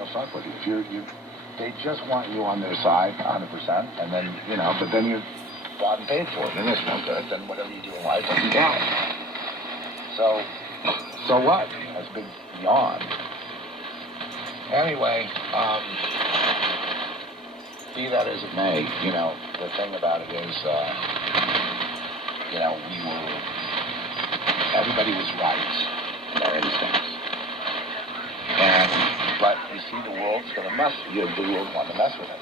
they'll fuck with you. They just want you on their side 100%, and then, but then you bought and paid for it, and it's no good, then whatever you do in life doesn't count. So what? That's a big yawn. Anyway, be that as it may, the thing about it is, everybody was right in their instincts. But you see, the world's going to mess with you. The world want to mess with it.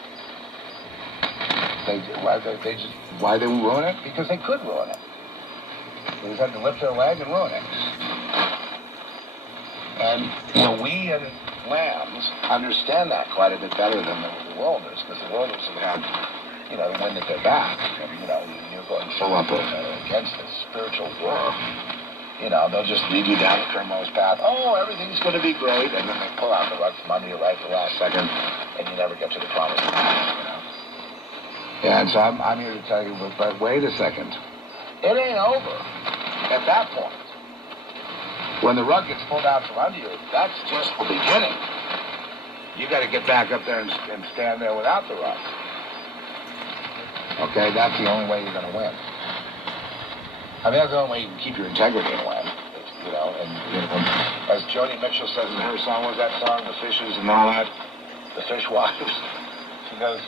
Why they ruin it? Because they could ruin it. They just had to lift their leg and ruin it. And we and lambs understand that quite a bit better than the worlders, because the worlders have had, the wind at their back, and you're going full up against this spiritual war. They'll just lead you down the primrose path. Oh, everything's going to be great, and then they pull out the rug from under you right at the last second, and you never get to the promised land. And so I'm here to tell you, but wait a second. It ain't over at that point. When the rug gets pulled out from under you, that's just the beginning. You got to get back up there and stand there without the rug. Okay, that's the only way you're going to win. I mean, that's the only way you can keep your integrity and win. As Joni Mitchell says in her song, what was that song, The Fishes and all that? The Fish Wives. She goes,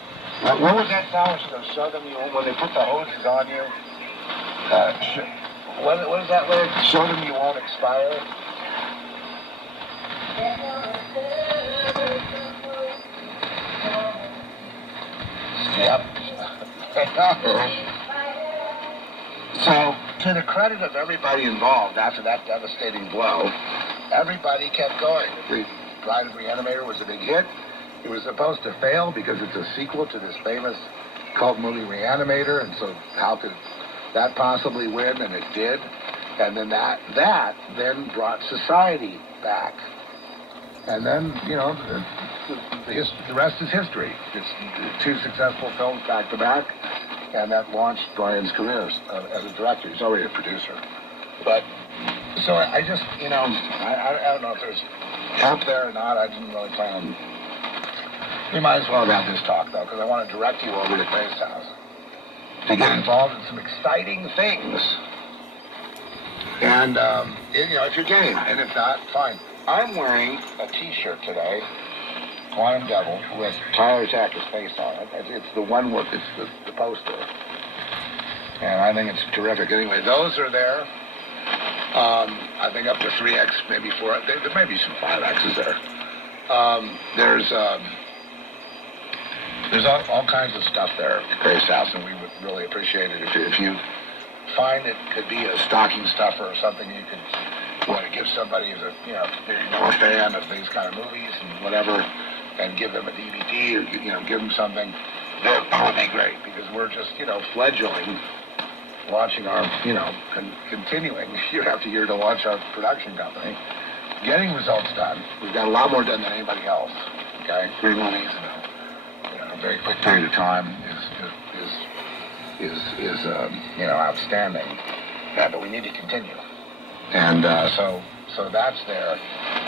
what was that song? She goes, show them you won't, when they put the hoses on you. What is that lyric? Show them you won't expire. Yep. So, to the credit of everybody involved, after that devastating blow, everybody kept going. Bride of Reanimator was a big hit. It was supposed to fail because it's a sequel to this famous cult movie Reanimator, and so how could that possibly win? And it did. And then that then brought society back. And then, the rest is history. It's two successful films back to back, and that launched Brian's career as a director. He's already a producer. But, so I just, I don't know if there's help there or not. I didn't really plan on. We might as well have this talk, though, because I want to direct you over to Grace's house to get involved in some exciting things. And, if you're game, and if not, fine. I'm wearing a T-shirt today, Quantum Devil, with Tyler Tacker's face on it. It's the one with, it's the poster. And I think it's terrific. Anyway, those are there. I think up to 3X, maybe 4. There may be some 5Xs there. There's all kinds of stuff there at Grace's house, and we would really appreciate it if you find it could be a stocking stuffer or something you want to give somebody who's a fan of these kind of movies and whatever, and give them a DVD or give them something. That would be great, because we're just fledgling, launching our continuing year after year to launch our production company, getting results done. We've got a lot more done than anybody else. Okay, 3 movies in a very quick period of time is outstanding. Yeah, but we need to continue. And so that's there.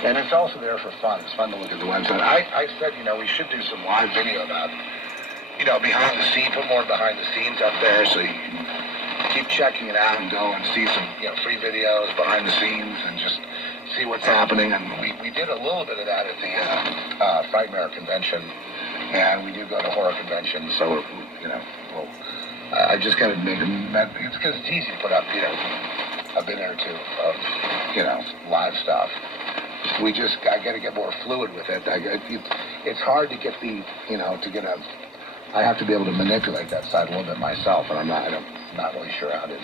And it's also there for fun. It's fun to look at the website. I said, we should do some live video about, behind the scenes, put more behind the scenes up there so you can keep checking it out and go and see some, free videos behind the scenes and just see what's happening. And we did a little bit of that at the Frightmare convention, and we do go to horror conventions, so, I just got to make it's because it's easy to put up, a minute or two of, live stuff. I got to get more fluid with it. It's hard to get I have to be able to manipulate that side a little bit myself, and I'm not really sure how to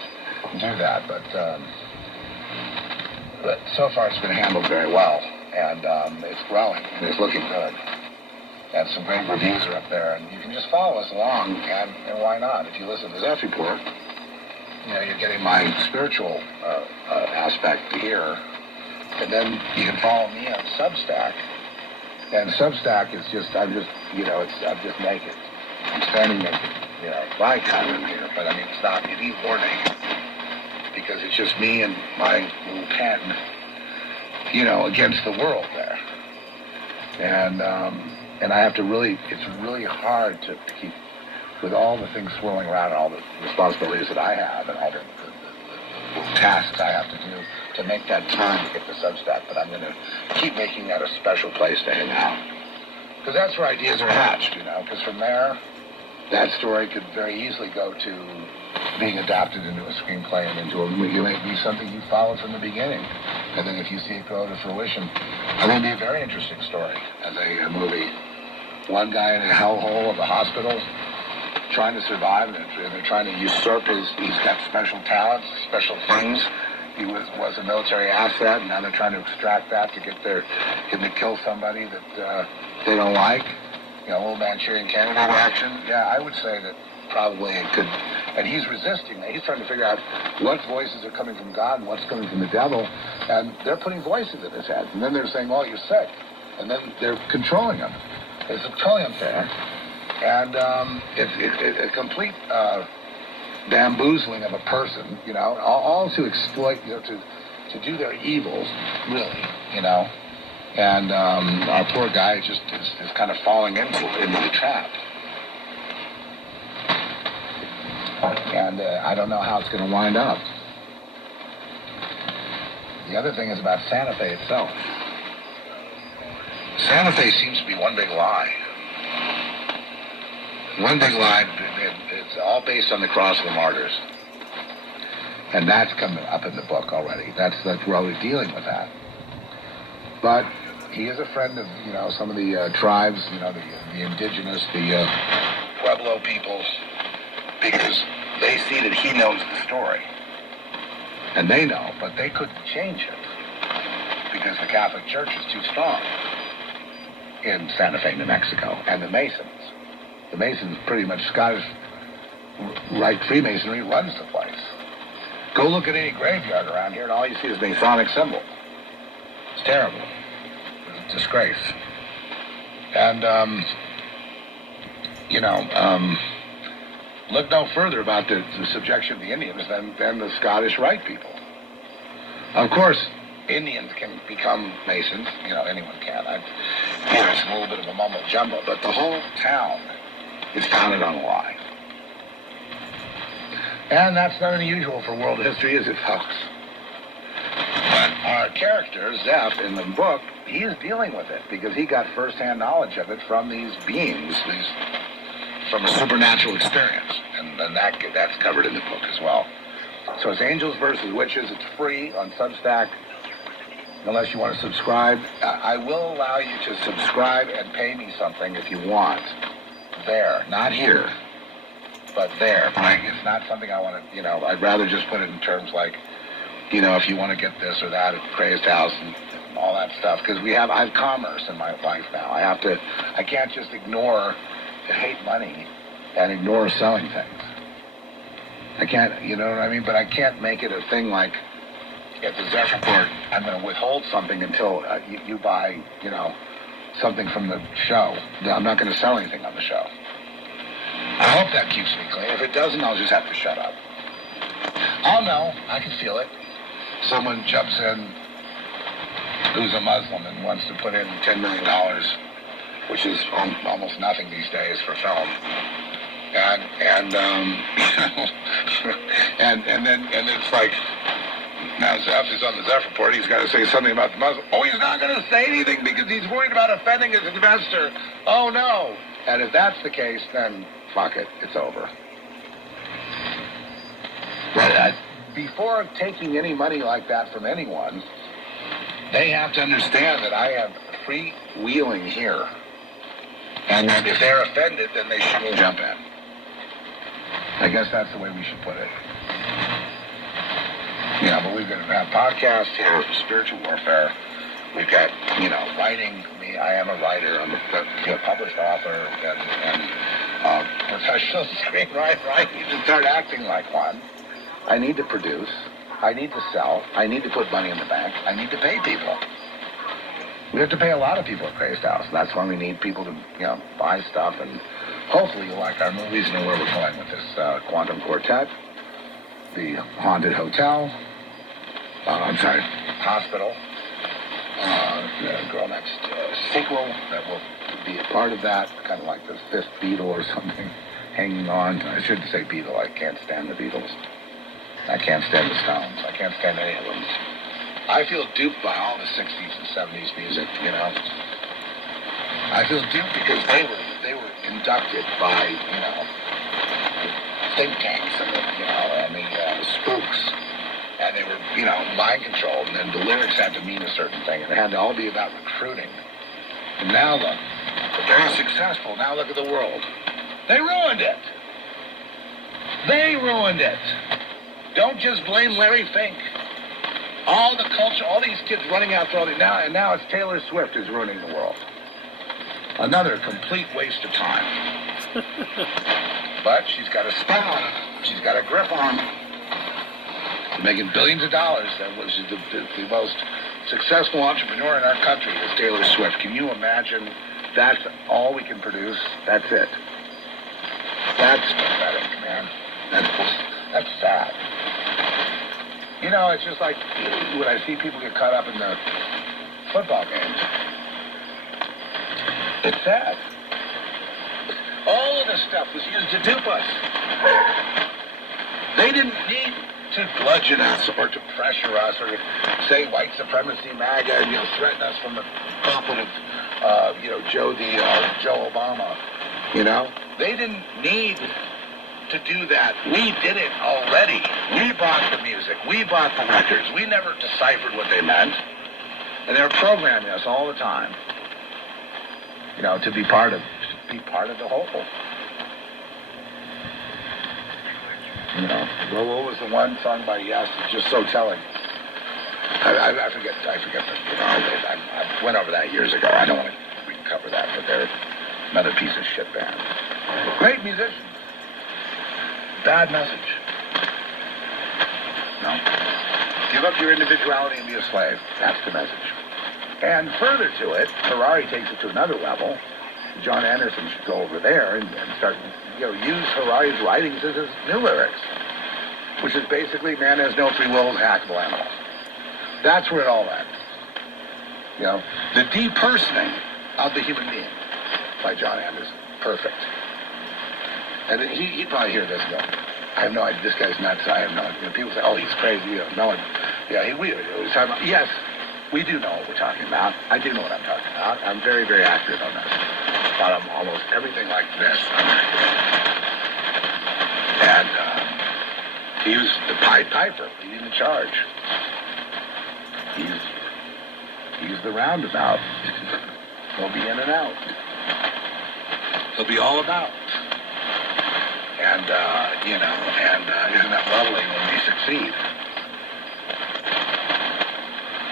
do that, but so far it's been handled very well, and it's growing, and it's looking good. And some great reviews are up there, and you can just follow us along, and why not? If you listen to this report, you're getting my spiritual aspect here, and then you can follow me on Substack, and Substack is just, I'm just naked. I'm standing naked, my kind of here, but I mean, it's not, it's even more naked, because it's just me and my little pen, against the world there. And I have to really, it's really hard to keep, with all the things swirling around and all the responsibilities that I have and all the tasks I have to do to make that time to get to Substack, but I'm going to keep making that a special place to hang out. Because that's where ideas are hatched, you know, because from there, that story could very easily go to being adapted into a screenplay and into a movie. It may be something you followed from the beginning. And then if you see it grow to fruition, I think it'd be a very interesting story as a movie. One guy in a hellhole of a hospital trying to survive, and they're trying to usurp he's got special talents, special things. He was a military asset, and now they're trying to extract that to get him to kill somebody that they don't like. You know, old Manchurian Candidate action. Yeah, I would say that probably it could, and he's resisting that. He's trying to figure out what voices are coming from God and what's coming from the devil, and they're putting voices in his head, and then they're saying, "Oh, you're sick," and then they're controlling him. It's totally unfair, and it's a complete bamboozling of a person, you know, all to exploit, you know, to do their evils, really, you know. And our poor guy just is kind of falling into the trap. And I don't know how it's going to wind up. The other thing is about Santa Fe itself. Santa Fe seems to be one big lie. One big lie. It's all based on the cross of the martyrs. And that's coming up in the book already. We're already dealing with that. But he is a friend of, you know, some of the tribes, you know, the indigenous, the Pueblo peoples, because they see that he knows the story. And they know, but they couldn't change it because the Catholic Church is too strong in Santa Fe, New Mexico, and the Masons. The Masons, pretty much Scottish Rite Freemasonry, runs the place. Go look at any graveyard around here, and all you see is Masonic symbol. It's terrible. It's a disgrace. And, you know, look no further about the subjection of the Indians than the Scottish Rite people. Of course, Indians can become Masons. You know, anyone can. It's a little bit of a mumbo jumbo, but the whole town is founded on a lie. And that's not unusual for world history, is it, folks? But our character, Zeph, in the book, he is dealing with it because he got first-hand knowledge of it from these beings, from a supernatural experience. And that's covered in the book as well. So it's Angels versus Witches. It's free on Substack, unless you want to subscribe. I will allow you to subscribe and pay me something if you want. There, not here, but there. It's not something I want to, you know, I'd rather just put it in terms like, you know, if you want to get this or that at Crazed House and all that stuff, because I have commerce in my life now. I can't just ignore, hate money and ignore selling things. I can't, you know what I mean? But I can't make it a thing like, at the Zeph Report, I'm going to withhold something until you buy, you know, something from the show. I'm not going to sell anything on the show. I hope that keeps me clean. If it doesn't, I'll just have to shut up. I'll know. I can feel it. Someone jumps in who's a Muslim and wants to put in $10 million, which is almost nothing these days for film. And then it's like, now Zeph is on the Zeph Report. He's got to say something about the Muslim. Oh, he's not going to say anything because he's worried about offending his investor. Oh, no. And if that's the case, then fuck it. It's over. But before taking any money like that from anyone, they have to understand that I am freewheeling here. And that if they're offended, then they shouldn't jump in. I guess that's the way we should put it. You know, but we're going to have podcasts here, spiritual warfare. We've got, you know, writing. I am a writer. I'm a published author and professional screenwriter. I need to start acting like one. I need to produce. I need to sell. I need to put money in the bank. I need to pay people. We have to pay a lot of people at Crazed House. That's why we need people to, you know, buy stuff. And hopefully you'll like our movies and know where we're going with this Quantum Quartet, the Haunted Hotel, hospital, Girl Next sequel that will be a part of that, kind of like the fifth Beatle or something, hanging on. I shouldn't say Beatle. I can't stand the Beatles. I can't stand the Stones. I can't stand any of them. I feel duped by all the 60s and 70s music, you know. I feel duped because they were inducted by, you know, think tanks and the spooks, and they were, you know, mind controlled, and then the lyrics had to mean a certain thing, and it had to all be about recruiting. And now look, they're successful. Now look at the world. They ruined it. They ruined it. Don't just blame Larry Fink. All the culture, all these kids running out for all these now, and now it's Taylor Swift who's ruining the world. Another complete waste of time. But she's got a spin on it. She's got a grip on them. She's making billions of dollars. She's the most successful entrepreneur in our country is Taylor Swift. Can you imagine? That's all we can produce. That's it. That's pathetic, man. That's sad. You know, it's just like when I see people get caught up in the football games. It's sad. All of this stuff was used to dupe us. They didn't need to bludgeon us or to pressure us or say white supremacy, MAGA, and, you know, threaten us from the pulpit of, Joe Obama. You know, they didn't need to do that. We did it already. We bought the music. We bought the records. We never deciphered what they meant. And they're programming us all the time, you know, to be part of the whole. You know, well, what was the one sung by Yes? It's just so telling. I forget that, you know, I went over that years ago. I don't want to recover that, but they're another piece of shit band. Great musicians. Bad message. No. Give up your individuality and be a slave. That's the message. And further to it, Ferrari takes it to another level. John Anderson should go over there and start, you know, use Ferrari's writings as his new lyrics, which is basically man has no free will, is a hackable animal. That's where it all ends. You know, the depersoning of the human being by John Anderson. Perfect. And he'd probably hear this and go, I have no idea, this guy's nuts, I have no idea. You know, people say, oh, he's crazy, you know, no one, yeah, we was talking about, yes, we do know what we're talking about. I do know what I'm talking about. I'm very, very accurate on this. But I'm almost everything like this. And he was the Pied Piper, leading the charge. He's the roundabout. He'll be in and out. He'll be all about. And, isn't that lovely when we succeed?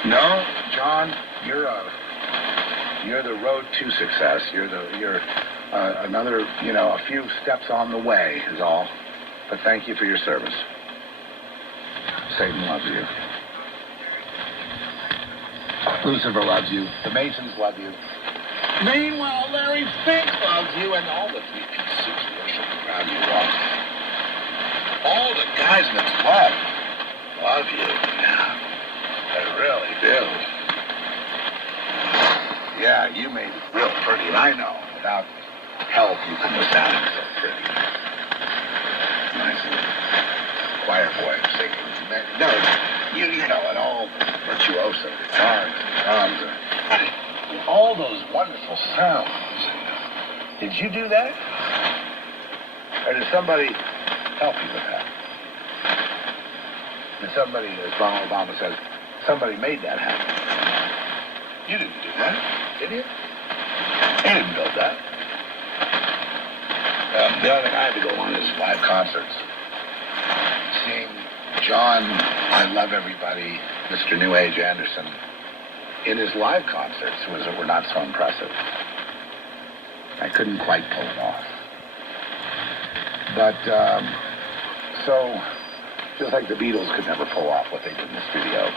No, John, you're the road to success. You're another, you know, a few steps on the way is all. But thank you for your service. Satan loves you. Lucifer loves you. The Masons love you. Meanwhile, Larry Fink loves you, and all the three-piece suits worship around you. All the guys in the club love you. Yeah, they really do. Yeah, you made it real pretty, and I know without help you couldn't have sounded so pretty. Nice little choir boy singing. No, you know it all. Virtuoso guitars and drums and all those wonderful sounds. Did you do that? Or did somebody help you with that? Did somebody, as Obama says, somebody made that happen? You didn't do that, did you? You didn't build that. The other thing I had to go on is live concerts. Seeing John, I Love Everybody, Mr. New Age Anderson, in his live concerts were not so impressive. I couldn't quite pull it off. But, so, just like the Beatles could never pull off what they did in the studio.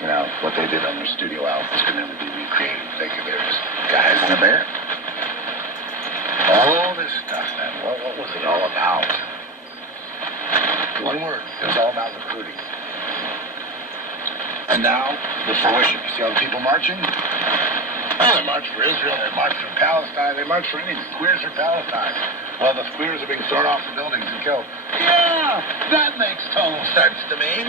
You know, what they did on their studio albums could never be recreated. They were just guys in a band. All this stuff, man, what was it all about? One word, it was all about recruiting. And now, the fruition. You see all the people marching? Oh, they march for Israel, they march for Palestine, they march for anything. Queers for Palestine. Well, the queers are being thrown off the buildings and killed. Yeah, that makes total sense to me.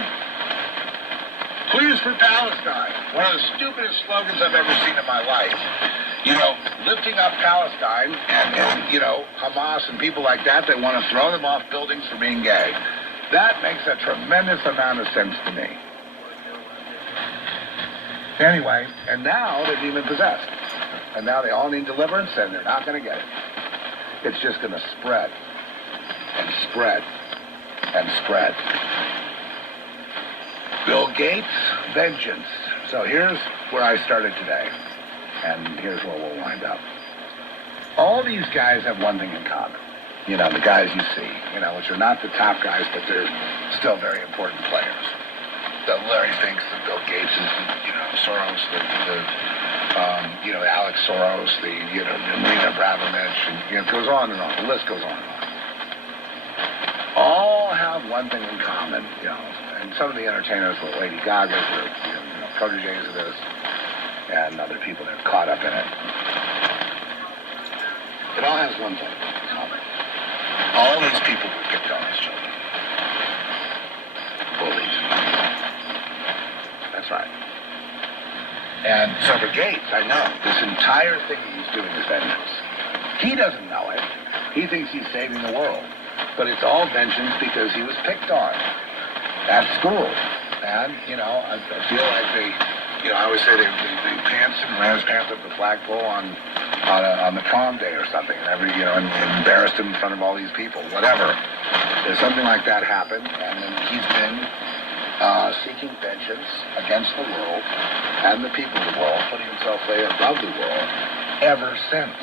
Queers for Palestine. One of the stupidest slogans I've ever seen in my life. You know, lifting up Palestine and you know, Hamas and people like that want to throw them off buildings for being gay. That makes a tremendous amount of sense to me. Anyway, and now they're demon-possessed. And now they all need deliverance, and they're not going to get it. It's just going to spread and spread and spread. Bill Gates, vengeance. So here's where I started today, and here's where we'll wind up. All these guys have one thing in common. You know, the guys you see, you know, which are not the top guys, but they're still very important players. The Larry Finks, the Bill Gates, you know, Soros, you know, Alex Soros, you know, Marina Abramovich, and you know, it goes on and on. The list goes on and on. All have one thing in common, you know, and some of the entertainers were Lady Gaga, were, you know, proteges of this, and other people that are caught up in it. It all has one thing in common. All these people were picked on as children. Bullies. That's right. And so for Gates, I know, this entire thing he's doing is vengeance. He doesn't know it. He thinks he's saving the world. But it's all vengeance because he was picked on at school. And, you know, I feel like they, you know, I always say they pants and ran his pants up the flagpole on the prom day or something, and you know, and embarrassed him in front of all these people, whatever. There's something like that happened, and then he's been seeking vengeance against the world and the people of the world, putting himself way above the world ever since.